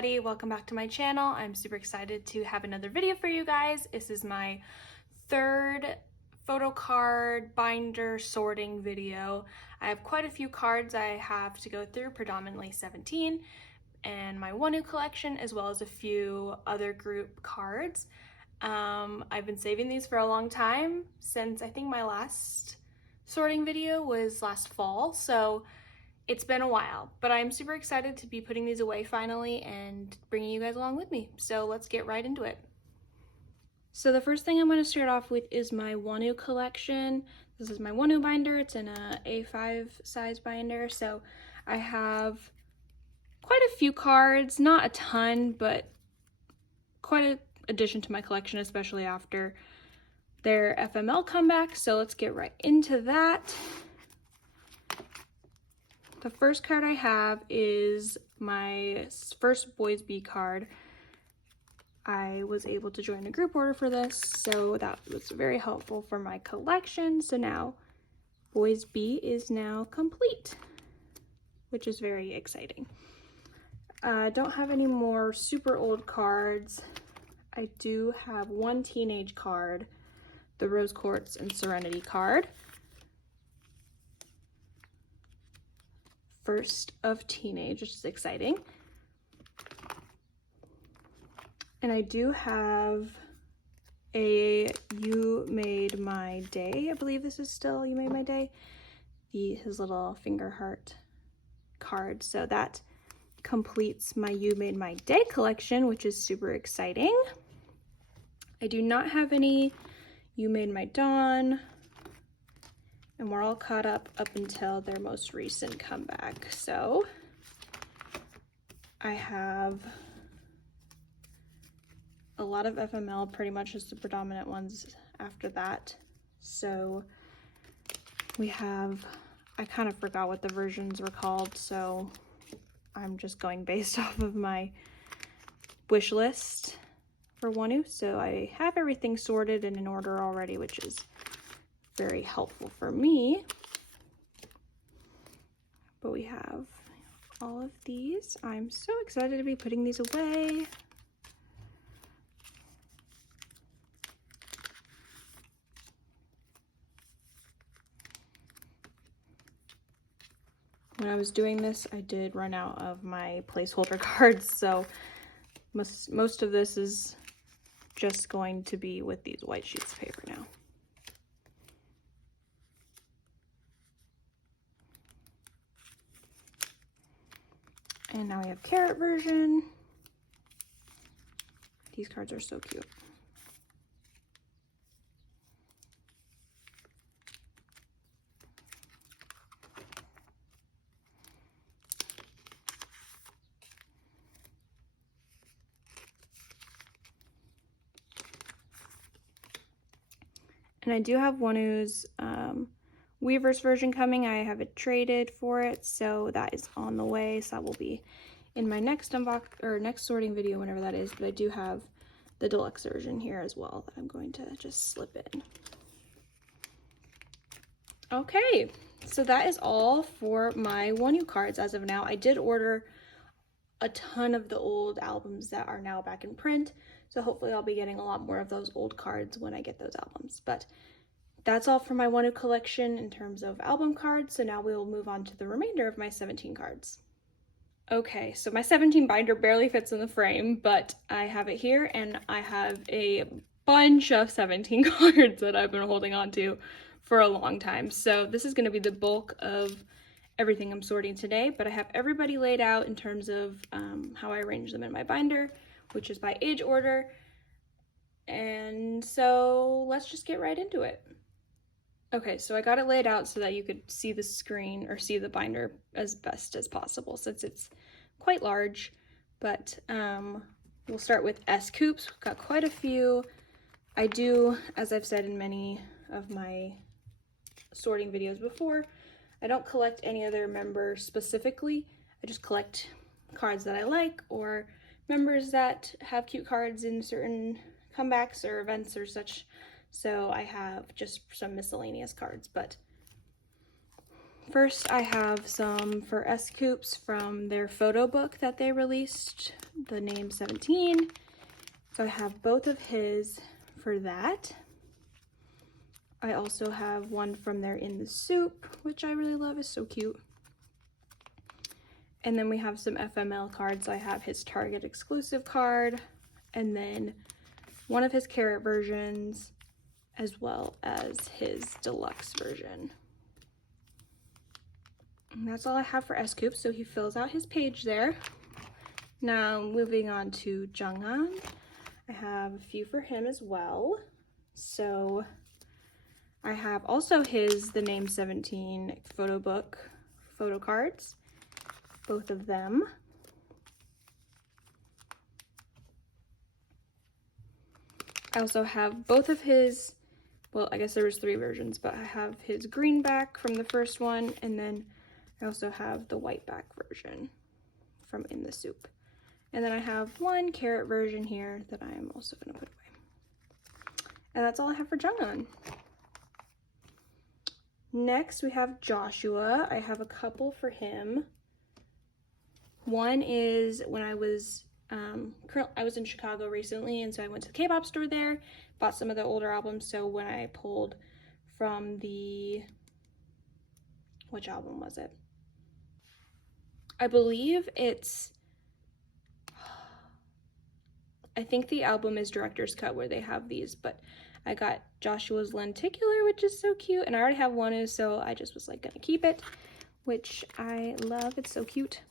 everybody, welcome back to my channel. I'm super excited to have another video for you guys. This is my third photo card binder sorting video. I have quite a few cards I have to go through, predominantly 17, and my Wanu collection, as well as a few other group cards. I've been saving these for a long time, since I think my last sorting video was last fall, so it's been a while, but I'm super excited to be putting these away finally and bringing you guys along with me. So let's get right into it. So the first thing I'm going to start off with is my Wanu collection. This is my Wanu binder. It's in a A5 size binder. So I have quite a few cards, not a ton, but quite an addition to my collection, especially after their FML comeback. So let's get right into that. The first card I have is my first Boys B card. I was able to join a group order for this, so that was very helpful for my collection. So now Boys B is now complete, which is very exciting. I don't have any more super old cards. I do have one teenage card, the Rose Quartz and Serenity card. First of teenage, which is exciting. And I do have a You Made My Day. I believe this is still You Made My Day. His little finger heart card. So that completes my You Made My Day collection, which is super exciting. I do not have any You Made My Dawn. And we're all caught up until their most recent comeback. So I have a lot of FML, pretty much just the predominant ones after that. So we have, I kind of forgot what the versions were called, so I'm just going based off of my wish list for Wanu. So I have everything sorted and in order already, which is very helpful for me. But we have all of these. I'm so excited to be putting these away. When I was doing this, I did run out of my placeholder cards, so most of this is just going to be with these white sheets of paper now. And now we have carrot version. These cards are so cute. And I do have Wanu's Weaver's version coming. I have it traded for it, so that is on the way. So that will be in my next next sorting video, whenever that is. But I do have the deluxe version here as well that I'm going to just slip in. Okay, so that is all for my Wanu cards as of now. I did order a ton of the old albums that are now back in print, so hopefully I'll be getting a lot more of those old cards when I get those albums. But that's all for my Wanu collection in terms of album cards, so now we will move on to the remainder of my 17 cards. Okay, so my 17 binder barely fits in the frame, but I have it here, and I have a bunch of 17 cards that I've been holding on to for a long time. So this is going to be the bulk of everything I'm sorting today, but I have everybody laid out in terms of how I arrange them in my binder, which is by age order. And so let's just get right into it. Okay, so I got it laid out so that you could see the screen or see the binder as best as possible, since it's quite large. But we'll start with S Coops. We've got quite a few. I do, as I've said in many of my sorting videos before, I don't collect any other member specifically. I just collect cards that I like, or members that have cute cards in certain comebacks or events or such. So I have just some miscellaneous cards, but First, I have some for S-Coops from their photo book that they released, the name 17. So I have both of his for that. I also have one from their In the Soup, which I really love, is so cute. And then we have some FML cards. So I have his Target exclusive card, and then one of his Carrot versions, as well as his deluxe version. And that's all I have for S-Coop, so he fills out his page there. Now moving on to Junghan. I have a few for him as well. So I have also his The Name 17 photo book, photo cards, both of them. I also have both of his, well, I guess there was 3 versions, but I have his green back from the first one, and then I also have the white back version from In the Soup. And then I have one Carrot version here that I'm also going to put away. And that's all I have for Junghan. Next, we have Joshua. I have a couple for him. One is when I was in Chicago recently, and so I went to the K-pop store there, bought some of the older albums. So when I pulled from the, which album was it? I believe it's, I think the album is Director's Cut where they have these, but I got Joshua's Lenticular, which is so cute, and I already have Wanu, so I just was like gonna keep it, which I love. It's so cute.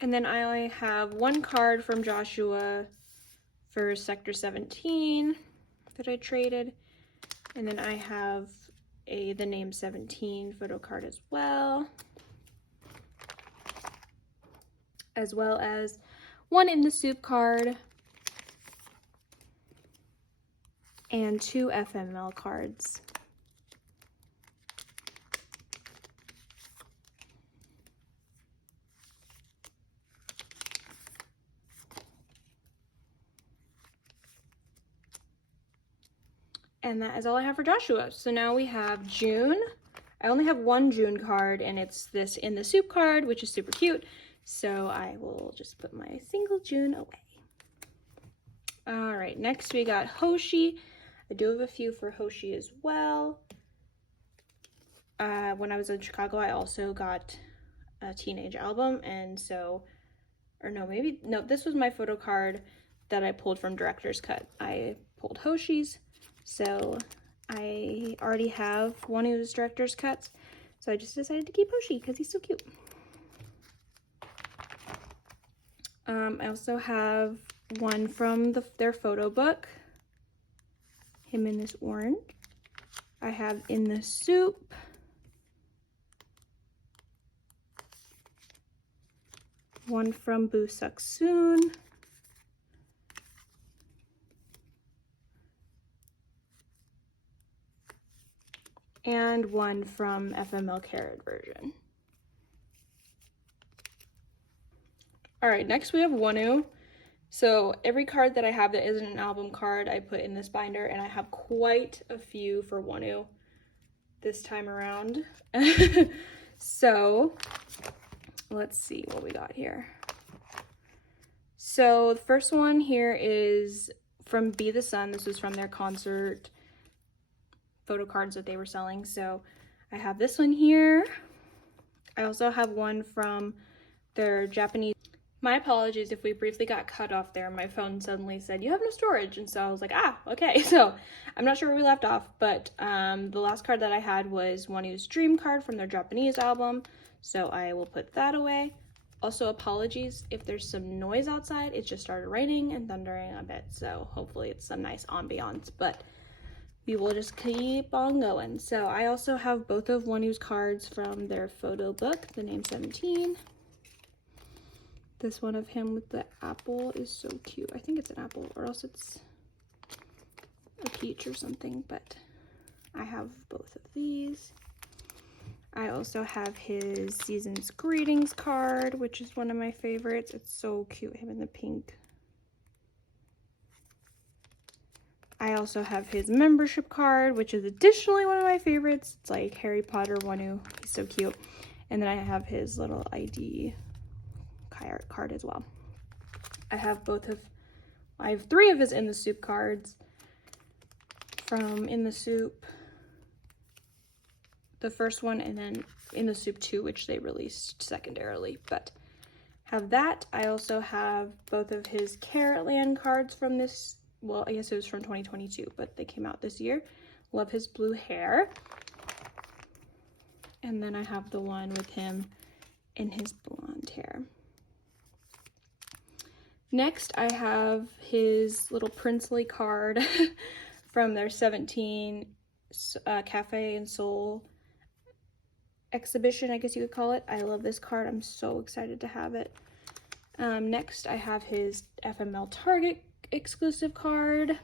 And then I only have one card from Joshua for Sector 17 that I traded, and then I have the Name 17 photo card as well as one In the Soup card and 2 FML cards. And that is all I have for Joshua. So now we have June. I only have one June card, and it's this In the Soup card, which is super cute. So I will just put my single June away. All right, next we got Hoshi. I do have a few for Hoshi as well. When I was in Chicago, I also got a Teenage album, and so, or no, maybe, no, this was my photo card that I pulled from Director's Cut. I pulled Hoshi's, so I already have Wanu's Director's Cuts, so I just decided to keep Hoshi because he's so cute. I also have one from their photo book, him in this orange. I have In the Soup. One from Boo Suck Soon. And one from FML Carrot version. All right, next we have Wanu. So every card that I have that isn't an album card, I put in this binder, and I have quite a few for Wanu this time around. So let's see what we got here. So the first one here is from Be the Sun. This was from their concert photo cards that they were selling. So I have this one here. I also have one from their Japanese. My apologies if we briefly got cut off there. My phone suddenly said, you have no storage. And so I was like, ah, okay. So I'm not sure where we left off, but the last card that I had was Wanu's Dream card from their Japanese album. So I will put that away. Also, apologies if there's some noise outside. It just started raining and thundering a bit. So hopefully it's some nice ambiance, but we will just keep on going. So I also have both of Wanu's cards from their photo book, The Name 17. This one of him with the apple is so cute. I think it's an apple, or else it's a peach or something, but I have both of these. I also have his Season's Greetings card, which is one of my favorites. It's so cute, him in the pink. I also have his membership card, which is additionally one of my favorites. It's like Harry Potter Wanu. He's so cute. And then I have his little ID card as well. I have three of his In the Soup cards from In the Soup, the first one, and then In the Soup 2, which they released secondarily, but have that. I also have both of his Carrotland cards from this, well, I guess it was from 2022, but they came out this year. Love his blue hair. And then I have the one with him in his blonde hair. Next, I have his little Princely card from their 17 Cafe and Soul exhibition, I guess you could call it. I love this card. I'm so excited to have it. Next, I have his FML Target exclusive card.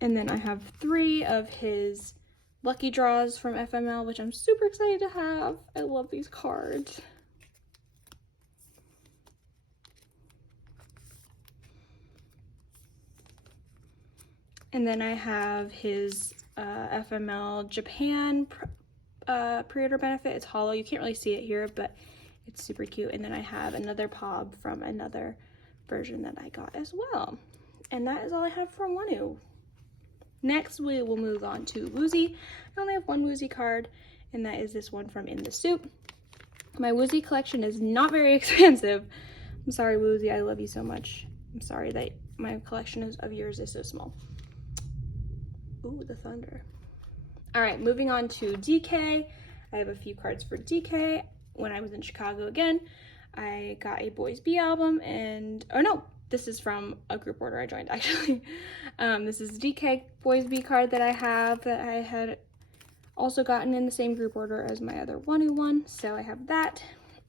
And then I have 3 of his Lucky Draws from FML, which I'm super excited to have. I love these cards. And then I have his FML Japan pre-order benefit. It's hollow. You can't really see it here, but it's super cute. And then I have another POB from another version that I got as well. And that is all I have from Wanu. Next, we will move on to Woozy. I only have one Woozy card, and that is this one from In the Soup. My Woozy collection is not very expensive. I'm sorry, Woozy. I love you so much. I'm sorry that my collection of yours is so small. Ooh, the thunder. All right, moving on to DK. I have a few cards for DK. When I was in Chicago again, I got a Boys B album and, oh no, this is from a group order I joined actually. This is DK Boys B card that I have that I had also gotten in the same group order as my other Wanu one. So I have that.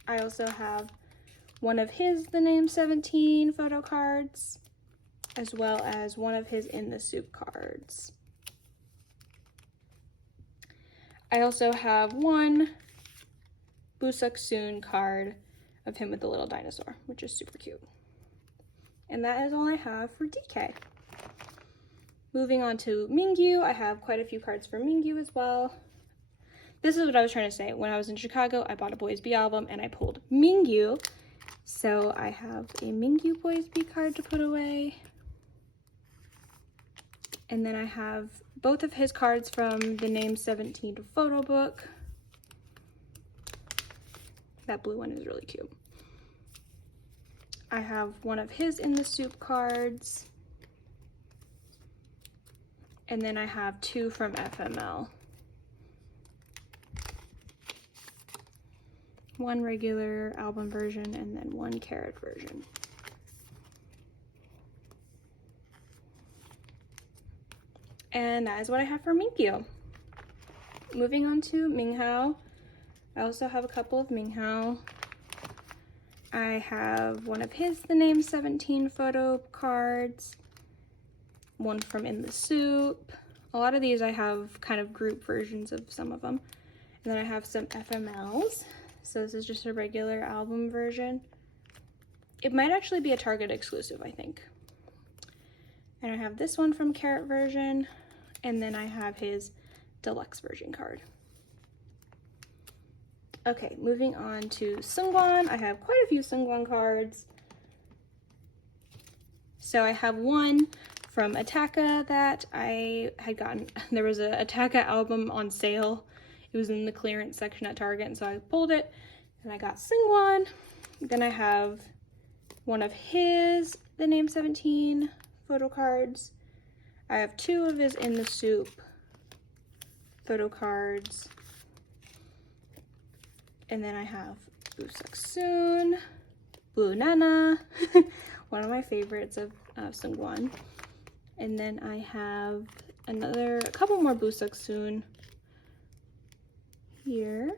I also have one of his The Name 17 photo cards, as well as one of his In the Soup cards. I also have one Busuk Soon card of him with the little dinosaur, which is super cute. And that is all I have for DK. Moving on to Mingyu, I have quite a few cards for Mingyu as well. This is what I was trying to say. When I was in Chicago, I bought a Boys B album and I pulled Mingyu. So I have a Mingyu Boys B card to put away. And then I have both of his cards from the Name 17 photo book. That blue one is really cute. I have one of his In the Soup cards. And then I have 2 from FML. One regular album version and then one carrot version. And that is what I have for Mingyu. Moving on to Minghao. I also have a couple of Minghao. I have one of his The Name 17 photo cards. One from In the Soup. A lot of these I have kind of group versions of some of them. And then I have some FMLs. So this is just a regular album version. It might actually be a Target exclusive, I think. And I have this one from Carrot version. And then I have his deluxe version card. Okay, moving on to Seungwon. I have quite a few Seungwon cards. So I have one from Attaka that I had gotten. There was a Attaka album on sale. It was in the clearance section at Target, and so I pulled it and I got Seungwon. Then I have one of his The Name 17 photo cards. I have 2 of his In the Soup photo cards. And then I have Busuk Soon, Blue Nana, one of my favorites of Seungwon. And then I have a couple more Busuk Soon here.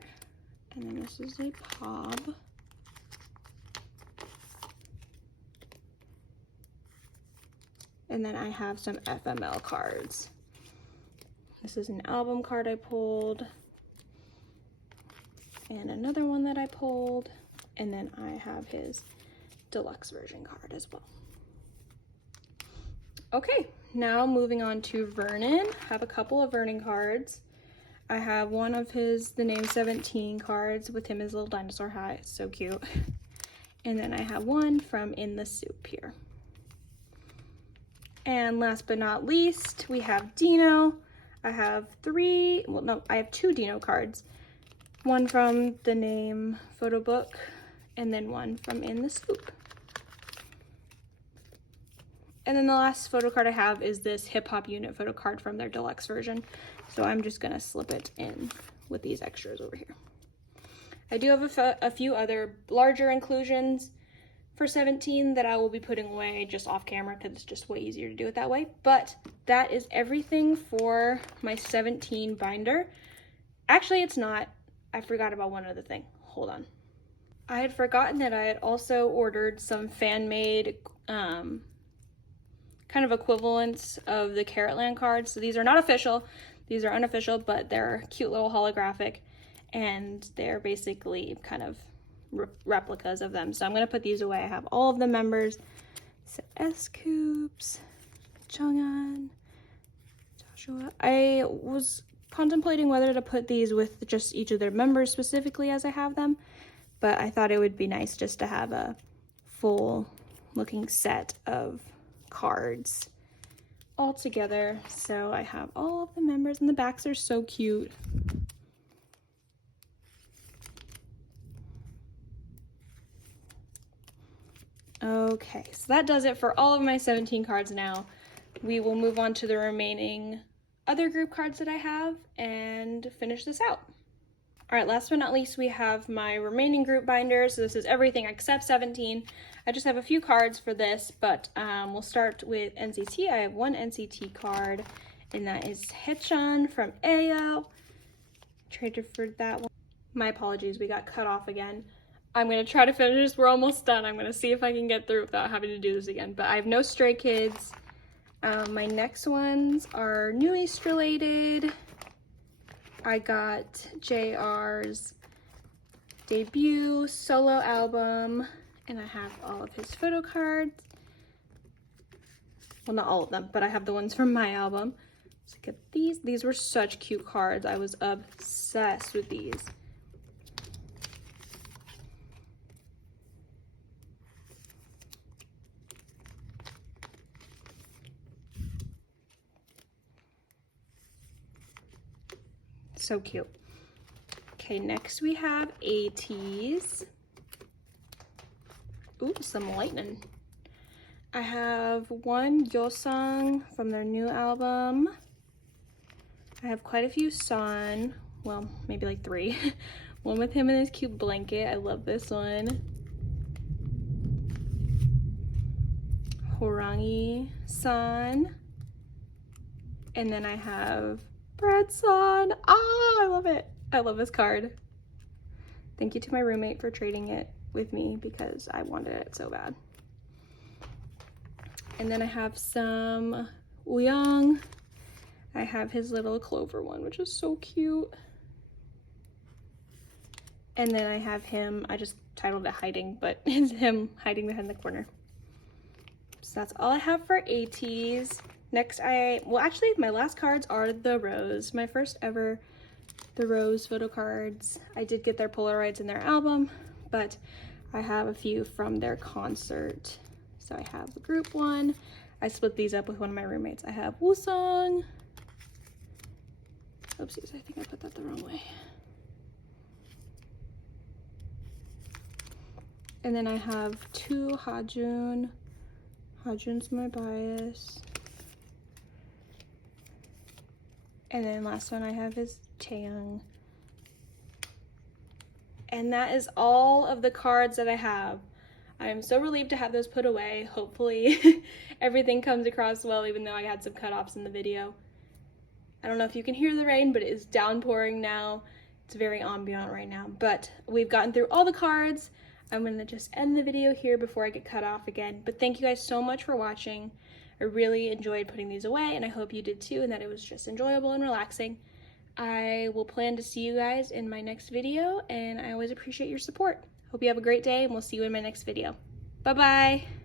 And then this is a POB. And then I have some FML cards. This is an album card I pulled. And another one that I pulled. And then I have his deluxe version card as well. Okay, now moving on to Vernon. I have a couple of Vernon cards. I have one of his The Name 17 cards with him his little dinosaur hat. It's so cute. And then I have one from In the Soup here. And last but not least, we have Dino. I have I have 2 Dino cards. One from The Name photo book, and then one from In the Soup. And then the last photo card I have is this hip hop unit photo card from their deluxe version. So I'm just gonna slip it in with these extras over here. I do have a few other larger inclusions for 17 that I will be putting away just off camera because it's just way easier to do it that way. But that is everything for my 17 binder. Actually, it's not. I forgot about one other thing. Hold on. I had forgotten that I had also ordered some fan-made kind of equivalents of the Carrotland cards. So these are not official. These are unofficial, but they're cute little holographic, and they're basically kind of replicas of them. So I'm going to put these away. I have all of the members. So S-Coops, Junghan, Joshua. I was contemplating whether to put these with just each of their members specifically as I have them, but I thought it would be nice just to have a full looking set of cards all together. So I have all of the members, and the backs are so cute. Okay, so that does it for all of my 17 cards now. We will move on to the remaining other group cards that I have and finish this out. All right, last but not least, we have my remaining group binders. So this is everything except 17. I just have a few cards for this, but we'll start with NCT. I have one NCT card, and that is Haechan from AO. Traded for that one. My apologies, we got cut off again. I'm gonna try to finish this. We're almost done. I'm gonna see if I can get through without having to do this again, but I have no Stray Kids. My next ones are New East related. I got JR's debut solo album, and I have all of his photo cards. Well, not all of them, but I have the ones from my album. So look at these. These were such cute cards. I was obsessed with these. So cute. Okay, next we have ATEEZ. Ooh, some lightning. I have one Yeosang from their new album. I have quite a few Son. Well, maybe like 3. One with him in his cute blanket. I love this one. Horangi San. And then I have Brad San. Ah, I love it. I love this card. Thank you to my roommate for trading it with me because I wanted it so bad. And then I have some Wooyoung. I have his little clover one, which is so cute. And then I have him, I just titled it Hiding, but it's him hiding behind the corner. So that's all I have for ATEEZ. Next, well, actually, my last cards are the Rose. My first ever The Rose photo cards. I did get their Polaroids in their album, but I have a few from their concert. So I have the group one. I split these up with one of my roommates. I have Woosung. Oopsies, I think I put that the wrong way. And then I have 2 Hajun. Hajun's my bias. And then last one I have is Taeyang. And that is all of the cards that I have. I am so relieved to have those put away. Hopefully everything comes across well, even though I had some cutoffs in the video. I don't know if you can hear the rain, but it is downpouring now. It's very ambient right now, but we've gotten through all the cards. I'm gonna just end the video here before I get cut off again. But thank you guys so much for watching. I really enjoyed putting these away, and I hope you did too, and that it was just enjoyable and relaxing. I will plan to see you guys in my next video, and I always appreciate your support. Hope you have a great day, and we'll see you in my next video. Bye-bye!